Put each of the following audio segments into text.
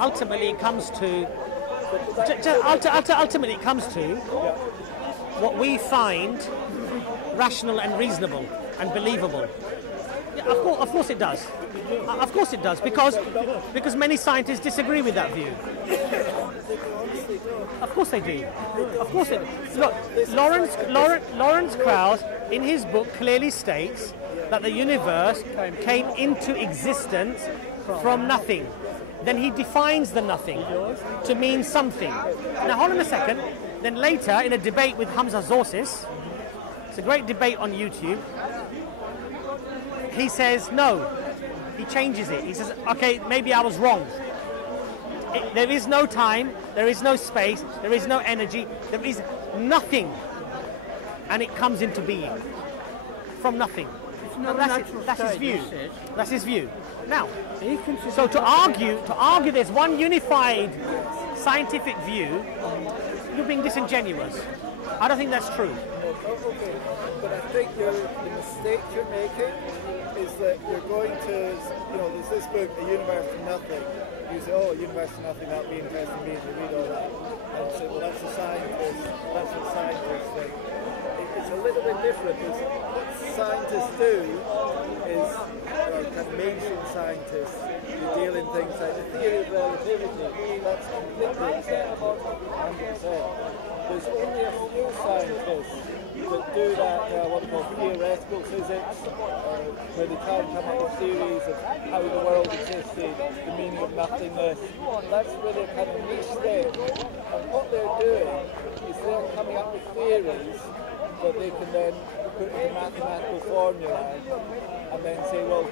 Ultimately, it comes to what we find rational and reasonable and believable. Yeah, of course it does. Of course it does, because many scientists disagree with that view. Of course they do. Of course they do. Look, Lawrence Krauss, in his book, clearly states that the universe came into existence from nothing. Then he defines the nothing to mean something. Now hold on a second. Then later, in a debate with Hamza Zorsis, it's a great debate on YouTube, he says no. He changes it. He says, okay, maybe I was wrong. There is no time, there is no space, there is no energy, there is nothing. And it comes into being from nothing. That's his view. That's his view. Now, so to argue there's one unified scientific view, you're being disingenuous. I don't think that's true. Okay, but I think the mistake you're making is that you're going to, there's this book, A Universe from Nothing. You say, oh, a universe from nothing, that'd be interesting to me to read all that. And you say, well, that's a scientist, that's what scientists think. It's a little bit different. What scientists do is, kind of mainstream scientists, you deal in things like the theory of relativity. That's completely accepted, 100%. There's only a few scientists that do that, what we call theoretical physics, where they try and come up with theories of how the world existed, the meaning of nothingness. That's really a kind of niche thing. And what they're doing is they're coming up with theories that they can then put into mathematical formulae and then say, well,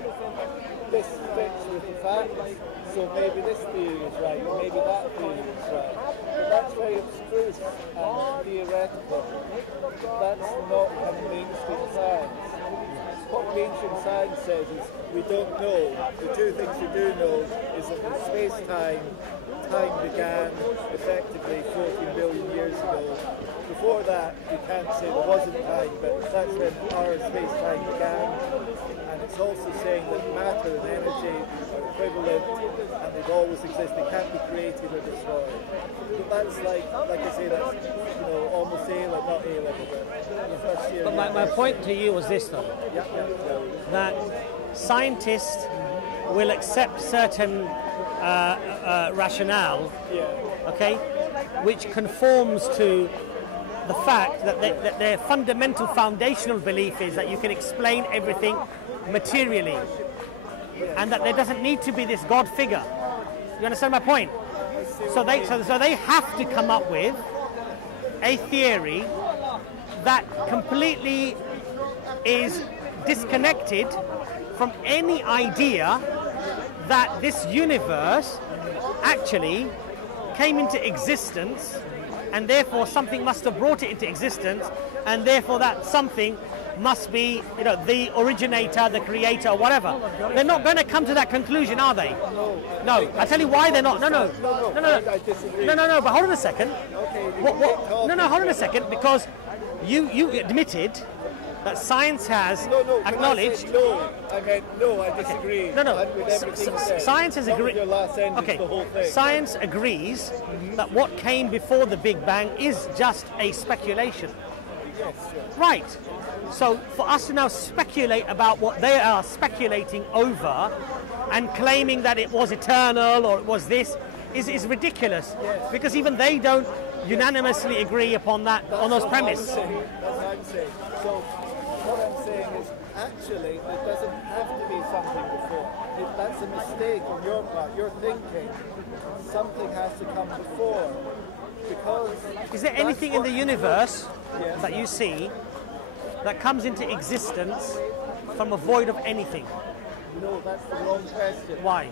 this fits with the facts, so maybe this theory is right, or maybe that theory is right. But that's very abstruse and theoretical. That's not kind of mainstream science. What mainstream science says is we don't know. The two things we do know is that in space-time, time began effectively 14 billion years ago. Before that, you can't say there wasn't time, but that's when our space-time began. And it's also saying that matter and energy are equivalent and they've always existed. They can't be created or destroyed. But that's like I say, that's almost A-level, not A-level, but first year. But my point to you was this, though, that scientists will accept certain rationale, okay, which conforms to the fact that their fundamental foundational belief is that you can explain everything materially, and that there doesn't need to be this God figure. You understand my point? So they have to come up with a theory that completely is disconnected from any idea that this universe actually came into existence, and therefore something must have brought it into existence, and therefore that something must be, the originator, the creator, or whatever. They're not going to come to that conclusion, are they? No. I tell you why they're not. No. But hold on a second. Hold on a second, because you admitted that science has acknowledged. I disagree. Science has agreed. Okay. Science agrees that what came before the Big Bang is just a speculation. Yes, sure. Right. So for us to now speculate about what they are speculating over and claiming that it was eternal or it was this is ridiculous, because even they don't unanimously agree upon that, on those premises. That's what I'm saying. So what I'm saying is, actually, it doesn't have to be something before. If that's a mistake on your part, you're thinking something has to come before. Because is there anything in the universe that you see that comes into existence from a void of anything? No, that's the wrong question. Why?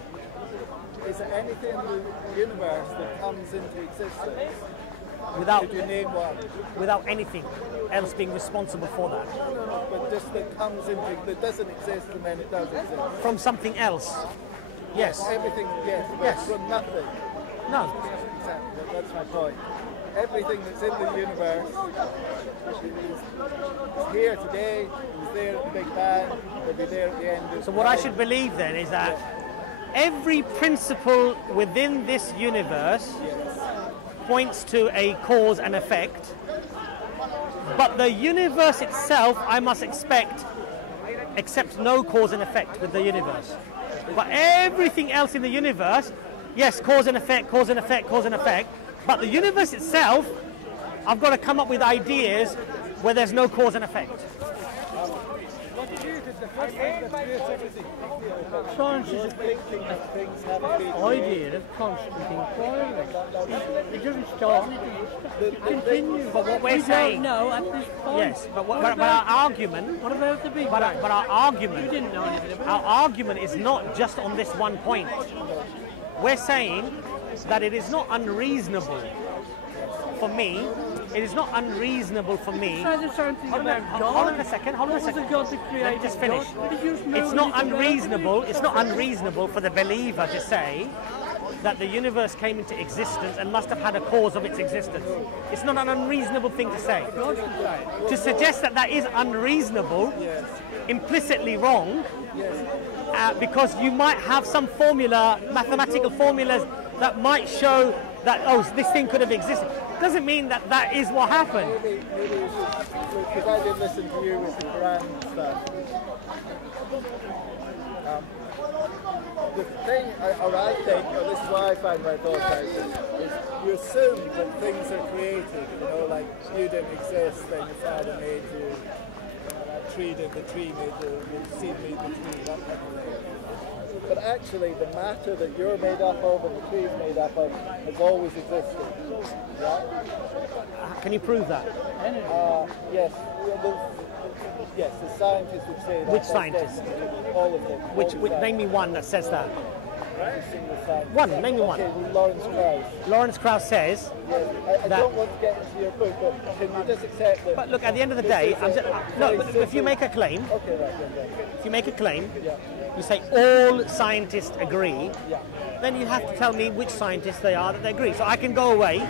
Is there anything in the universe that comes into existence? Without, you name one? Without anything else being responsible for that? No, but just that comes into, that doesn't exist and then it does exist. From something else? Yes. Everything, yes. From nothing. No. Exactly, that's my point. Everything that's in the universe is here today, it was there at the Big Bang, it'll be there at the end of So what I should believe then is that every principle within this universe points to a cause and effect, but the universe itself, I must expect, accepts no cause and effect with the universe. But everything else in the universe, yes, cause and effect, cause and effect, cause and effect, but the universe itself, I've got to come up with ideas where there's no cause and effect. Science is a idea of constant inquiry. It doesn't start, it continues. But what we're saying, no, at this point. yes, but our argument, What about the big but our argument, You didn't know anything about our argument is not just on this one point. We're saying that it is not unreasonable for me. It is not unreasonable for me. Say the same thing Hold about on, God. hold on a second. Hold on a What was second. the God that created Let me just finish. God? Did you just move It's not anything around? unreasonable. It's not unreasonable for the believer to say that the universe came into existence and must have had a cause of its existence. It's not an unreasonable thing to say. To suggest that that is unreasonable, implicitly wrong, because you might have some formula, mathematical formulas that might show that, oh, this thing could have existed. Doesn't mean that that is what happened. Maybe we should, because I did listen to you with the Quran stuff. The thing, or I think, or this is why I find my thought process, is you assume that things are created, you know, like you didn't exist, then your father made you, the tree made the seed made the tree, that kind of thing. But actually, the matter that you're made up of and the tree is made up of has always existed. Yeah? Can you prove that? Yes. Yes, the scientists would say that. Which scientists? All of them. Which name me one that says that. Every single scientist. One, name me one. Okay, well, Lawrence Krauss. Lawrence Krauss says. Yes, I that, don't want to get into your book, but can you just accept that? But look, at the end of the day, but if you make a claim, okay, right. if you make a claim, Yeah. you say all scientists agree, Yeah. then you have to tell me which scientists they are that they agree. So I can go away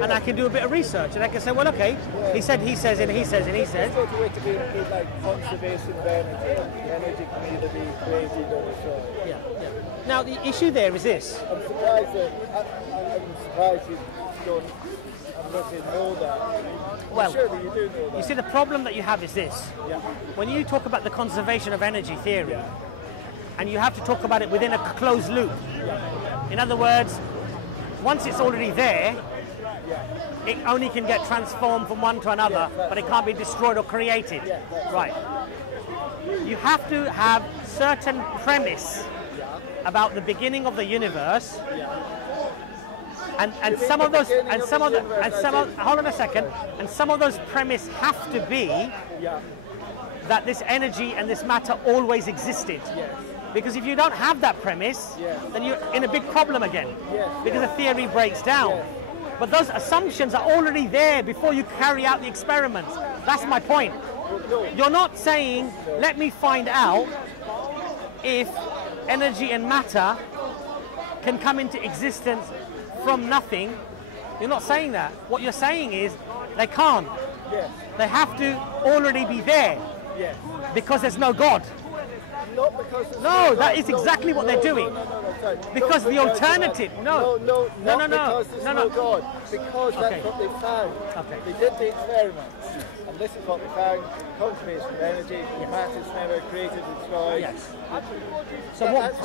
and I can do a bit of research and I can say, well, okay, he said, he says, and he says, and he says. It's got to way to be like conservation of energy. Energy can either be created or destroyed. Yeah. Now the issue there is this. I'm surprised that you don't. I'm not saying know that. Well, surely you do know that. You see, the problem that you have is this. Yeah. When you talk about the conservation of energy theory, and you have to talk about it within a closed loop. In other words, once it's already there, it only can get transformed from one to another, but it can't be destroyed or created. Right. You have to have certain premise about the beginning of the universe, and some of those, hold on a second, and some of those premise have to be that this energy and this matter always existed. Because if you don't have that premise, then you're in a big problem again. Because the theory breaks down. But those assumptions are already there before you carry out the experiments. That's my point. You're not saying, let me find out if energy and matter can come into existence from nothing. You're not saying that. What you're saying is they can't. They have to already be there. Because there's no God. Not because no, that is exactly what they're doing. Because the alternative, no, because there's no God. Because that's what they found. They did the experiments, and this is what they found: conservation of energy, matter's never created and destroyed. That's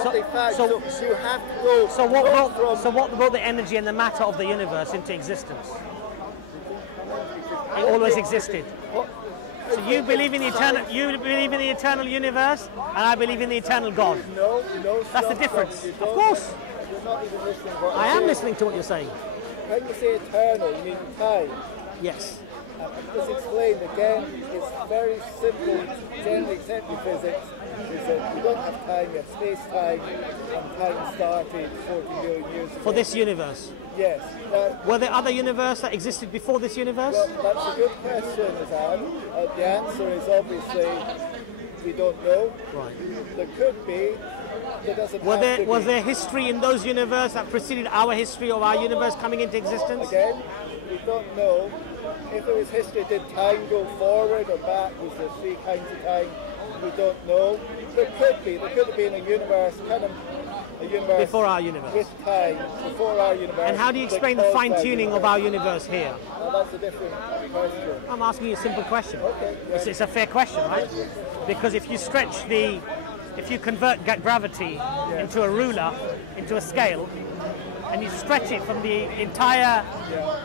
what they found. So you have to go. So what brought the energy and the matter of the universe into existence? It always existed. So you believe in the eternal universe, and I believe in the eternal God. No. That's the difference. Of course. You're not even listening to what I am listening to what you're saying. When you say eternal, you mean time. Yes. Just explain again. It's very simple, generally accepted physics. Is that you don't have time, you have space-time, and time started 40 million years ago. For this universe? Yes. Were there other universes that existed before this universe? Well, that's a good question, Azan. The answer is obviously we don't know. Right. There could be. There doesn't have to be. Was there history in those universes that preceded our history of our universe coming into existence? Again, we don't know. If there was history, did time go forward or back? Was there three kinds of time? We don't know. There could be. There could have been a universe kind of a universe before our universe. with time, before our universe. And how do you explain the that caused fine-tuning of our universe here? That's a different question. I'm asking you a simple question. Okay. It's a fair question, right? Because if you if you convert gravity into a ruler, into a scale, and you stretch it from the entire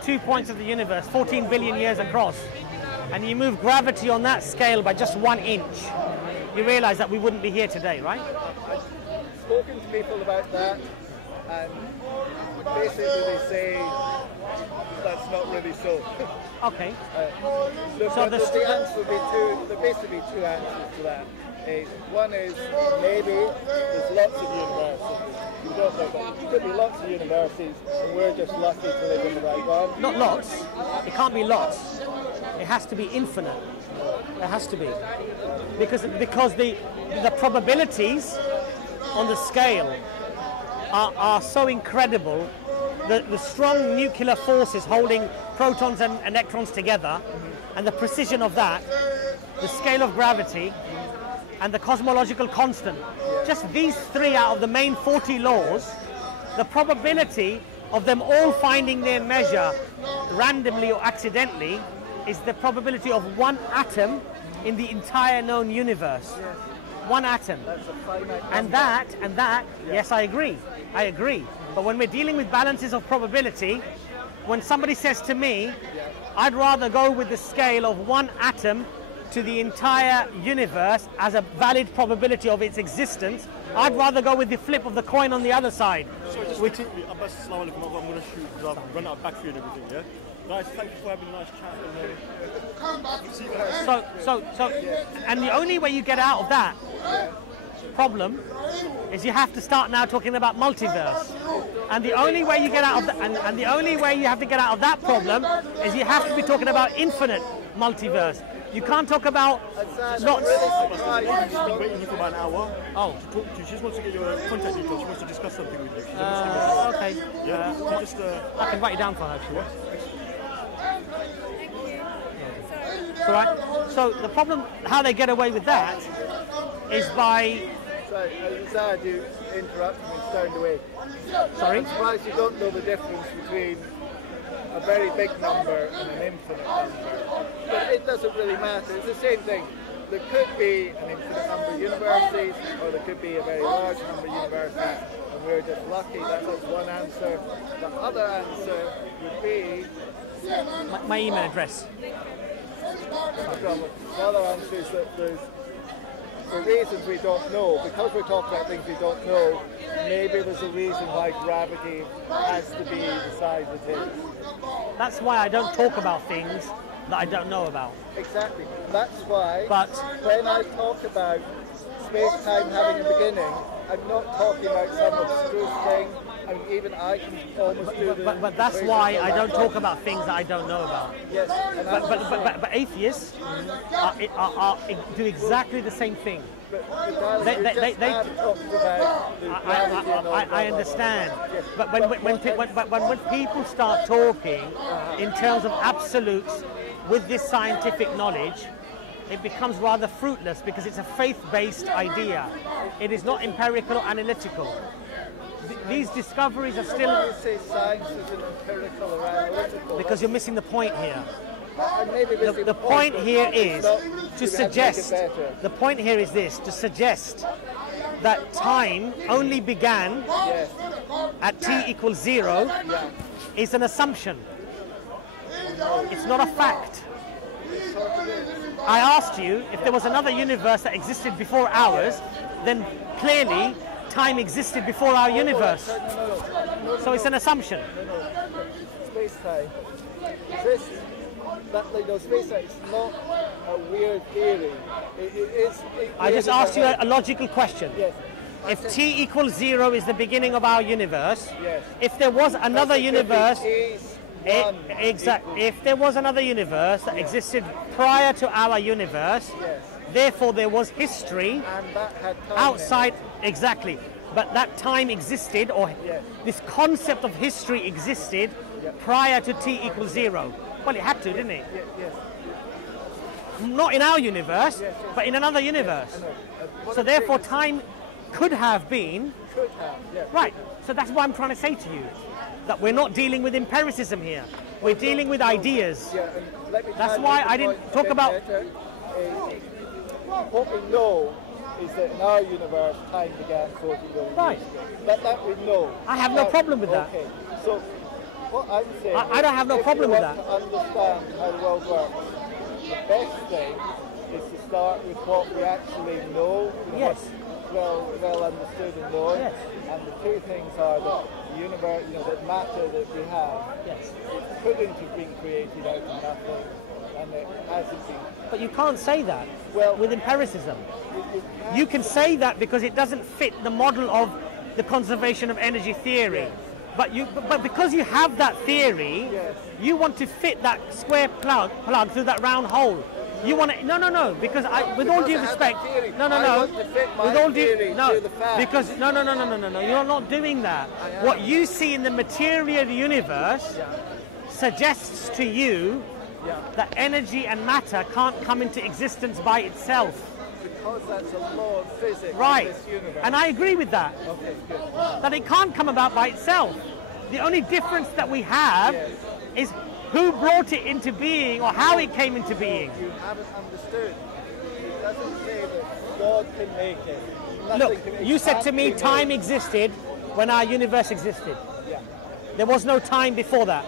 2 points of the universe, 14 billion years across, and you move gravity on that scale by just 1 inch, you realize that we wouldn't be here today, right? I've spoken to people about that, and basically they say that's not really so. Okay. The answer would be there basically two answers to that. One is maybe there's lots of universes. We don't know, but there could be lots of universes, and we're just lucky to live in the right one. Not lots. It can't be lots. It has to be infinite. It has to be, because the probabilities on the scale are so incredible. The strong nuclear forces holding protons and electrons together, and the precision of that, the scale of gravity, and the cosmological constant. Just these 3 out of the main 40 laws, the probability of them all finding their measure randomly or accidentally is the probability of 1 atom in the entire known universe. 1 atom. That's a finite and that, yes, I agree. But when we're dealing with balances of probability, when somebody says to me, I'd rather go with the scale of 1 atom to the entire universe as a valid probability of its existence, I'd rather go with the flip of the coin on the other side. So just quickly, Abbas, Assalamu alaikum, I'm going to shoot because I've run out of battery and everything, yeah? Guys, thank you for having a nice chat. And the only way you get out of that problem is you have to start now talking about multiverse. And the only way you get out of that, and the only way you have to get out of that problem is you have to be talking about infinite multiverse. You can't talk about lots. She's been waiting here for about an hour to talk to you. She just wants to get your contact details. She wants to discuss something with you. She's a Muslim. Okay. Yeah. I can write it down for her if she wants. All right. So the problem, how they get away with that, is by. Sorry, Zad, you interrupted me and turned away. Sorry. I'm surprised you don't know the difference between a very big number and an infinite number. But it doesn't really matter. It's the same thing. There could be an infinite number of universities, or there could be a very large number of universities, and we're just lucky. That's one answer. The other answer would be my email address. The other answer is that there's, for reasons we don't know, because we're talking about things we don't know, maybe there's a reason why gravity has to be the size it is. That's why I don't talk about things that I don't know about. Exactly. That's why But when I talk about space-time having a beginning, I'm not talking about some obscure thing, and even I can almost do the... But that's why I don't talk about things that I don't know about. Yes. But atheists do exactly the same thing. I understand. Yes. But when people start talking in terms of absolutes with this scientific knowledge, it becomes rather fruitless because it's a faith-based idea. It is not empirical or analytical. These discoveries are still... Why do you say science is an empirical or analytical? Because you're missing the point here. The point here is to suggest... The point here is this, to suggest that time only began at t equals 0 is an assumption. It's not a fact. I asked you if there was another universe that existed before ours, then clearly time existed before our universe. So it's an assumption. Space-time. Space-time is not a weird theory. I just asked you a logical question. Yes. If t equals 0 is the beginning of our universe, yes. If there was another universe... Exactly. If there was another universe that existed prior to our universe, therefore there was history and that had time outside, exactly. But that time existed, or this concept of history existed prior to t equals 0. Well, it had to, didn't it? Yes. Not in our universe, but in another universe. So therefore time could have been could have, yeah. Right. So that's what I'm trying to say to you. That we're not dealing with empiricism here. We're dealing with ideas. Yeah, and let me That's try why and I make the didn't point talk a bit about... better. What we know is that in our universe, time began 40 billion Right. years ago. That we know. I have no problem with that. Okay, so what I'm saying I don't have no problem with that. If you want to understand how the world works, the best thing is to start with what we actually know, Yes. what's well understood and known. Yes. And the two things are that the universe, that matter that we have, Yes. it couldn't have been created out of nothing, and it hasn't been. But you can't say that with empiricism. You can say that because it doesn't fit the model of the conservation of energy theory. But because you have that theory, you want to fit that square plug through that round hole. You want to no, because with all due respect, no, with all due because no, you're not doing that. What you see in the material universe suggests to you that energy and matter can't come into existence by itself. Because that's a law of physics Right, in this universe. and I agree with that. Okay, good. That it can't come about by itself. The only difference that we have is who brought it into being or how it came into being. You haven't understood. It doesn't say that God can make it. Look, you said to me time existed when our universe existed. Yeah. There was no time before that.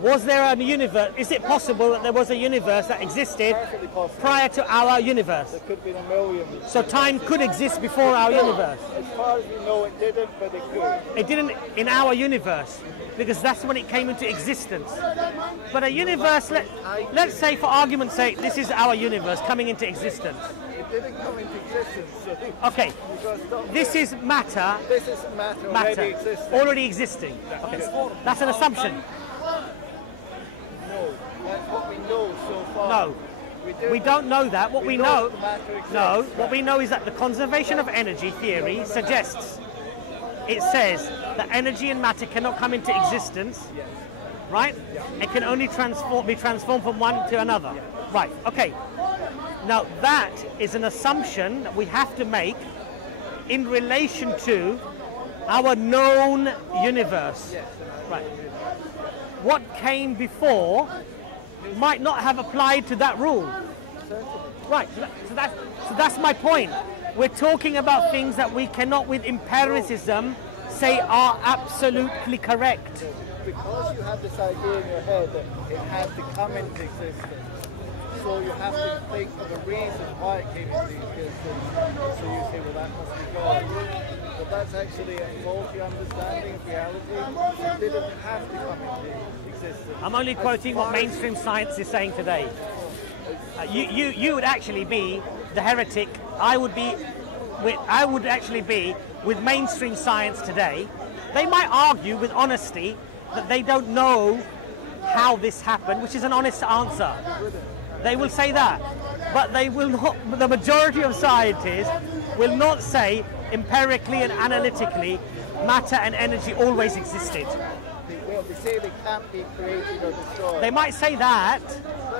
Was there a universe? Is it possible that there was a universe that existed Perfectly possible. prior to our universe? There could have been a million. So time could exist before our universe. As far as we know, it didn't, but it could. It didn't in our universe because that's when it came into existence. But a universe, let's say for argument's sake, this is our universe coming into existence. It didn't come into existence. So Okay, this is matter. This is matter Already existing. Okay, that's an assumption. No, that's what we know so far. No, we don't know that. What we know, what we know is that the conservation of energy theory suggests, it says that energy and matter cannot come into existence, right? It can only be transformed from one to another. Right, okay. Now that is an assumption that we have to make in relation to our known universe. Right. What came before might not have applied to that rule. Right, so that's my point. We're talking about things that we cannot with empiricism say are absolutely correct. Because you have this idea in your head that it had to come into existence, so you have to think of a reason why it came into existence. So you say, well, that must be God. But that's actually a faulty understanding of reality. It didn't have to come into existence. I'm only quoting what mainstream science is saying today. You would actually be the heretic. I would actually be with mainstream science today. They might argue with honesty that they don't know how this happened, which is an honest answer. They will say that, but they will not. The majority of scientists will not say empirically and analytically matter and energy always existed. Well, they say they can't be created or destroyed. They might say that.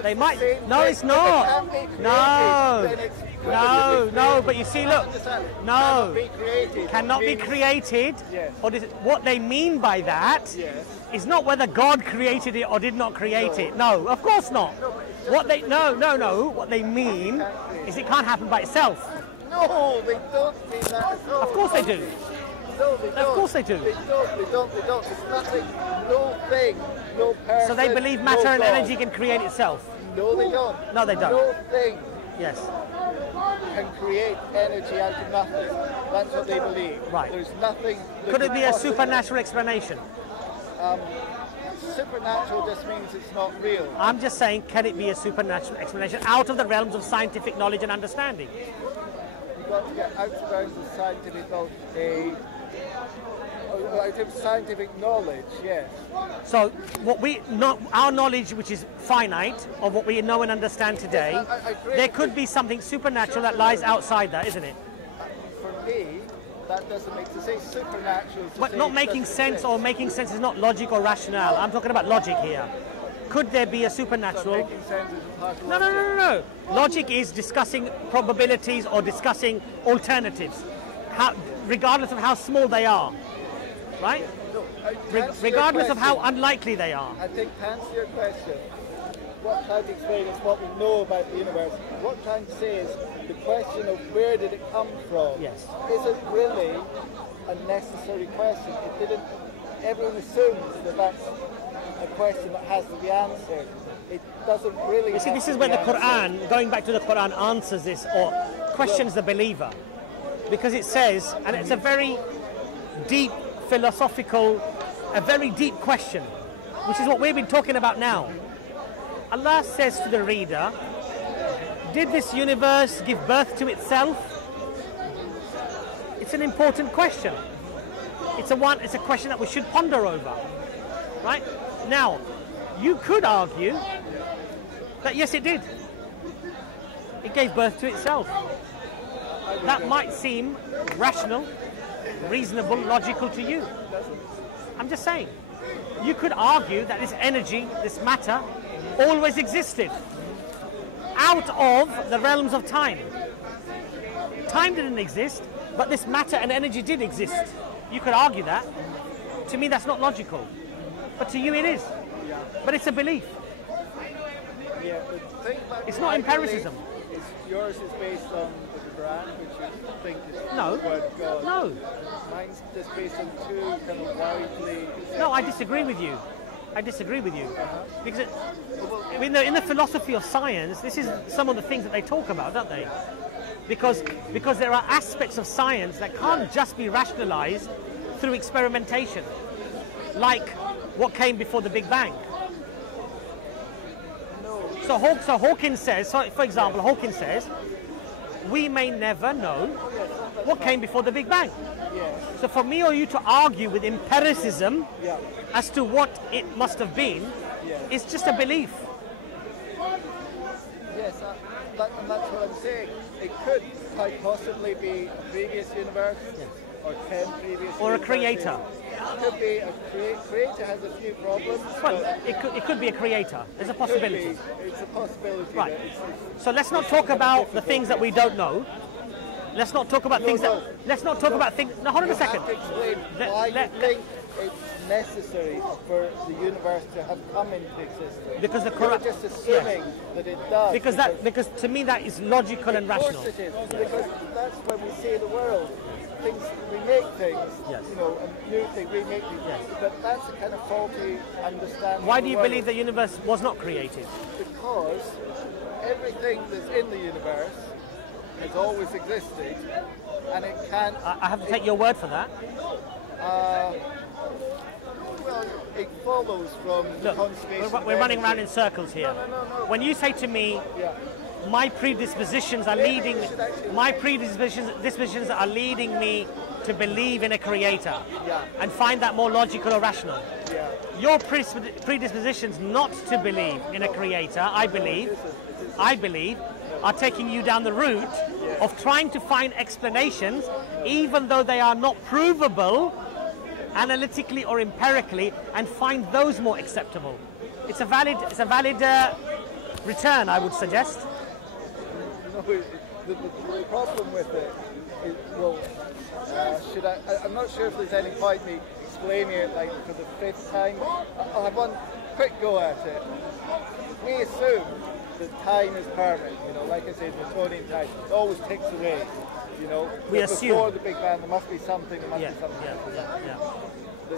They might. No, it's not. No. But you see, look. No. Cannot be created. Yes. Or what they mean by that is not whether God created it or did not create it. No, of course not. What they What they mean is it can't happen by itself. No, they don't mean that at all. Of course they do. No, they don't. Of course they do. They don't. It's nothing, no thing, no person. So they believe matter and energy can create itself. No, they don't. No, they don't. No thing Yes. can create energy out of nothing. That's what they believe. Right. There's nothing. Could it be a supernatural explanation? Supernatural just means it's not real. I'm just saying, can it be a supernatural explanation out of the realms of scientific knowledge and understanding? You've got to get out of bounds of scientific knowledge. Out of scientific knowledge, yes. So what our knowledge, which is finite, of what we know and understand today, there could be something supernatural that lies outside that, isn't it? For me, that doesn't make to say supernatural. But not making sense, or making sense is not logic or rationale. I'm talking about logic here. Could there be a supernatural? Making sense is a part of No. Logic is discussing probabilities or discussing alternatives. regardless of how small they are, right? Regardless of how unlikely they are. I think to answer your question, what I'm trying to explain is what we know about the universe. What I'm trying to say is the question of where did it come from isn't really a necessary question. It didn't. Everyone assumes that that's a question that has to be answered. It doesn't really. You see, this is where the Quran, going back to the Quran, answers this or questions the believer, because it says, and it's a very deep philosophical, a very deep question, which is what we've been talking about now. Allah says to the reader, did this universe give birth to itself? It's an important question. It's a question that we should ponder over. Right? Now, you could argue that yes, it did. It gave birth to itself. That might seem rational, reasonable, logical to you. I'm just saying. You could argue that this energy, this matter, always existed out of the realms of time. Time didn't exist, but this matter and energy did exist. You could argue that. To me, that's not logical. But to you, it is. But it's a belief. Yeah, but think about it's not empiricism. Yours is based on the Quran, which you think is no. the word of God. No. Mine's just based on two kind of widely... No, I disagree with you. I disagree with you. Because in the philosophy of science, this is some of the things that they talk about, don't they? Because there are aspects of science that can't just be rationalized through experimentation, like what came before the Big Bang. So Hawkins says, so for example, Hawkins says, we may never know what came before the Big Bang. So for me or you to argue with empiricism as to what it must have been is just a belief. Yes, and that's what I'm saying. It could quite possibly be a previous universe, or 10 previous or a universes. Creator. It could be a creator has a few problems. Well, it could be a creator. There's a possibility. It's a possibility. Right. So let's not talk about the things that we don't know. Let's not talk about things that. Let's not talk about things. No, hold on a second. You have to explain why you think it's necessary for the universe to have come into existence. Because the Quran just assuming that it does. Because to me that is logical and rational. Of course it is. Because that's when we see the world. Things, we make things, you know, and new things, we make things. But that's a kind of faulty understanding. Why do you believe the universe was not created? Because everything that's in the universe has always existed, and it can't... I have to take your word for that. Well, it follows from the conservation. We're running around in circles here. No. When you say to me, my predispositions are leading. My predispositions are leading me to believe in a creator, and find that more logical or rational. Your predispositions not to believe in a creator, I believe, are taking you down the route of trying to find explanations, even though they are not provable analytically or empirically, and find those more acceptable. It's a valid return, I would suggest. The problem with it is, well, I'm not sure if there's any point in me explaining it like for the 5th time. I'll have one quick go at it. We assume that time is permanent, you know, like I said, Newtonian time, it always ticks away, you know. We assume. Before the Big Bang, there must be something, There's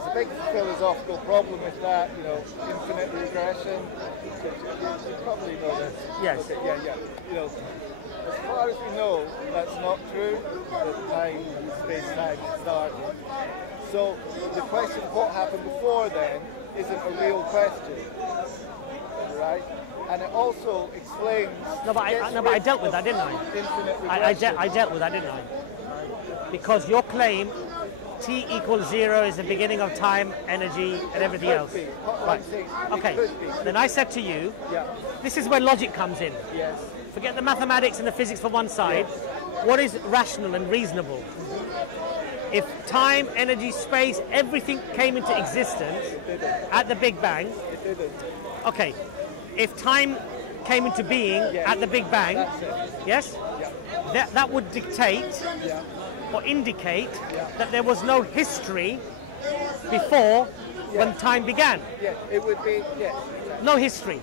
a big philosophical problem with that, you know, infinite regression. You probably know this. Yes. Okay, You know, as far as we know, that's not true. That time, space-time started. So the question of what happened before then isn't a real question, right? And it also explains. No, but I dealt with that, didn't I? Infinite regression. I dealt with that, didn't I? Because your claim, T equals 0 is the beginning of time, energy, and everything else. Right. Okay. Then I said to you, this is where logic comes in. Yes. Forget the mathematics and the physics for one side. What is rational and reasonable? If time, energy, space, everything came into existence at the Big Bang. It didn't. Okay. If time came into being at the Big Bang, yes? that would dictate or indicate that there was no history before when time began. Yeah, it would be, yes. No history.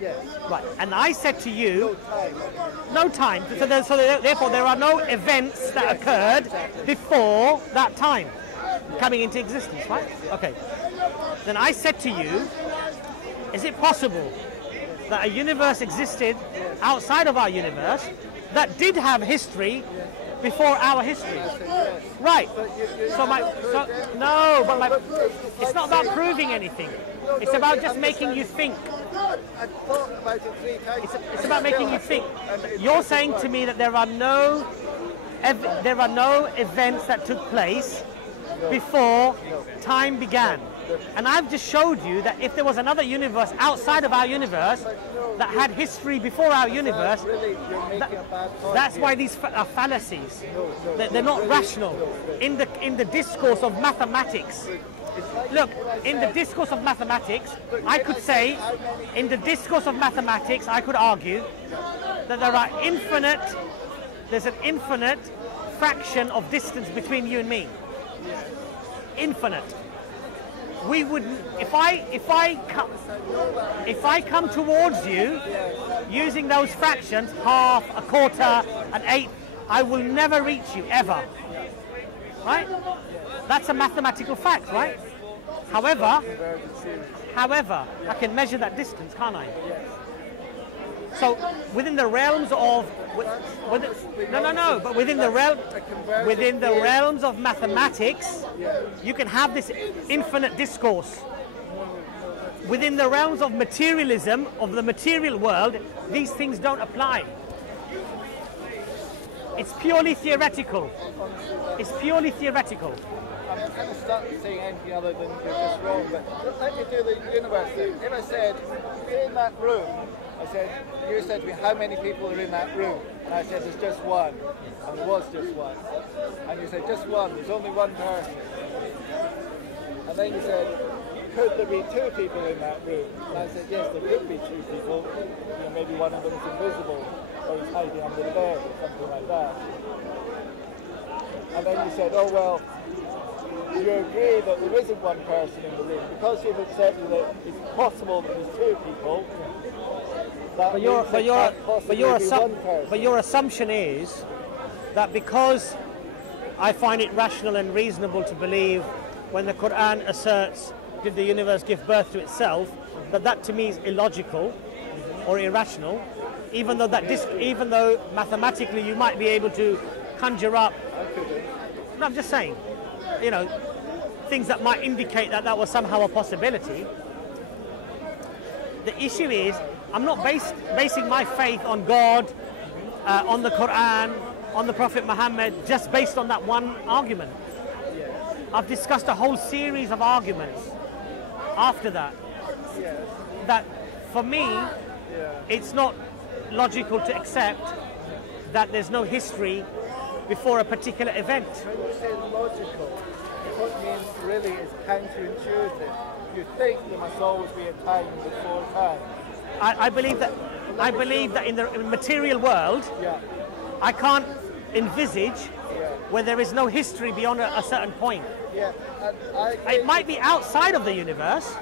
Yes. Right, and I said to you, No time. no time. So therefore, there are no events that occurred before that time coming into existence, right? Okay. Then I said to you, is it possible that a universe existed outside of our universe that did have history before our history? Right. It's not about proving anything. It's about just making you think. I've thought about it 3 times. It's about making you think. You're saying to me that there are no events that took place before time began. And I've just showed you that if there was another universe outside of our universe that had history before our universe, that's why these are fallacies. They're not rational. In the discourse of mathematics, look, in the discourse of mathematics, I could say, in the discourse of mathematics, I could argue that there's an infinite fraction of distance between you and me. Infinite. We wouldn't, if I come towards you using those fractions, half, a quarter, an eighth, I will never reach you, ever. Right? That's a mathematical fact, right? However, I can measure that distance, can't I? So within the realms of but within the realms of mathematics, you can have this infinite discourse. Within the realms of materialism, of the material world, these things don't apply. It's purely theoretical. It's purely theoretical. I'm kind of stuck saying anything other than you're just wrong, but let me do the universe thing. If I said, you're in that room, you said to me, how many people are in that room? And I said, there's just one. And there was just one. And you said, just one, there's only one person. And then you said, could there be 2 people in that room? And I said, yes, there could be 2 people. You know, maybe one of them is invisible, or he's hiding under the bed, or something like that. And then you said, oh well, you agree that there isn't one person in the room. Because you've accepted that it's possible that there's 2 people, but your assumption is that because I find it rational and reasonable to believe when the Quran asserts, did the universe give birth to itself, that to me is illogical or irrational, even though mathematically you might be able to conjure up. No, I'm just saying, you know, things that might indicate that was somehow a possibility. The issue is, I'm not basing my faith on God, on the Quran, on the Prophet Muhammad, just based on that one argument. I've discussed a whole series of arguments after that. That for me, it's not logical to accept that there's no history before a particular event. When you say logical, what it means really is counterintuitive. You think there must always be a time before time. I believe that in the material world, I can't envisage where there is no history beyond a certain point. It might be outside of the universe,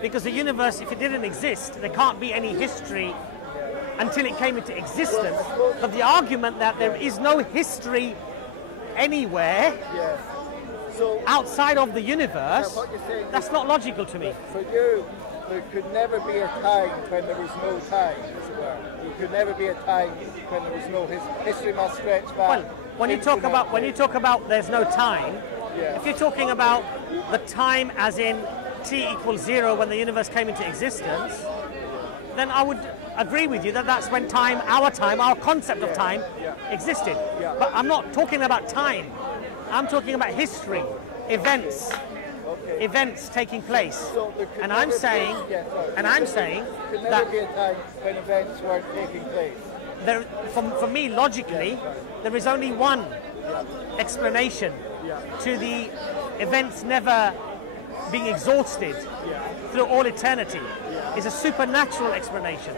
because the universe, if it didn't exist, there can't be any history until it came into existence. But the argument that there is no history anywhere outside of the universe, that's not logical to me. For you, there could never be a time when there was no time, as it were. There could never be a time when there was no history must stretch back. Well, when you talk about there's no time, if you're talking about the time as in t equals 0 when the universe came into existence, then I would agree with you that that's when time, our concept of time existed. But I'm not talking about time. I'm talking about history, events taking place. And I'm saying could never be a time when events weren't taking place. For me, logically, there is only one explanation to the events never being exhausted through all eternity. It's a supernatural explanation.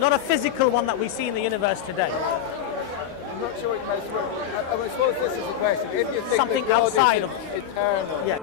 not a physical one that we see in the universe today. I'm not sure what you meant. I suppose this is the question. If you think Something that God outside is of eternal, yeah.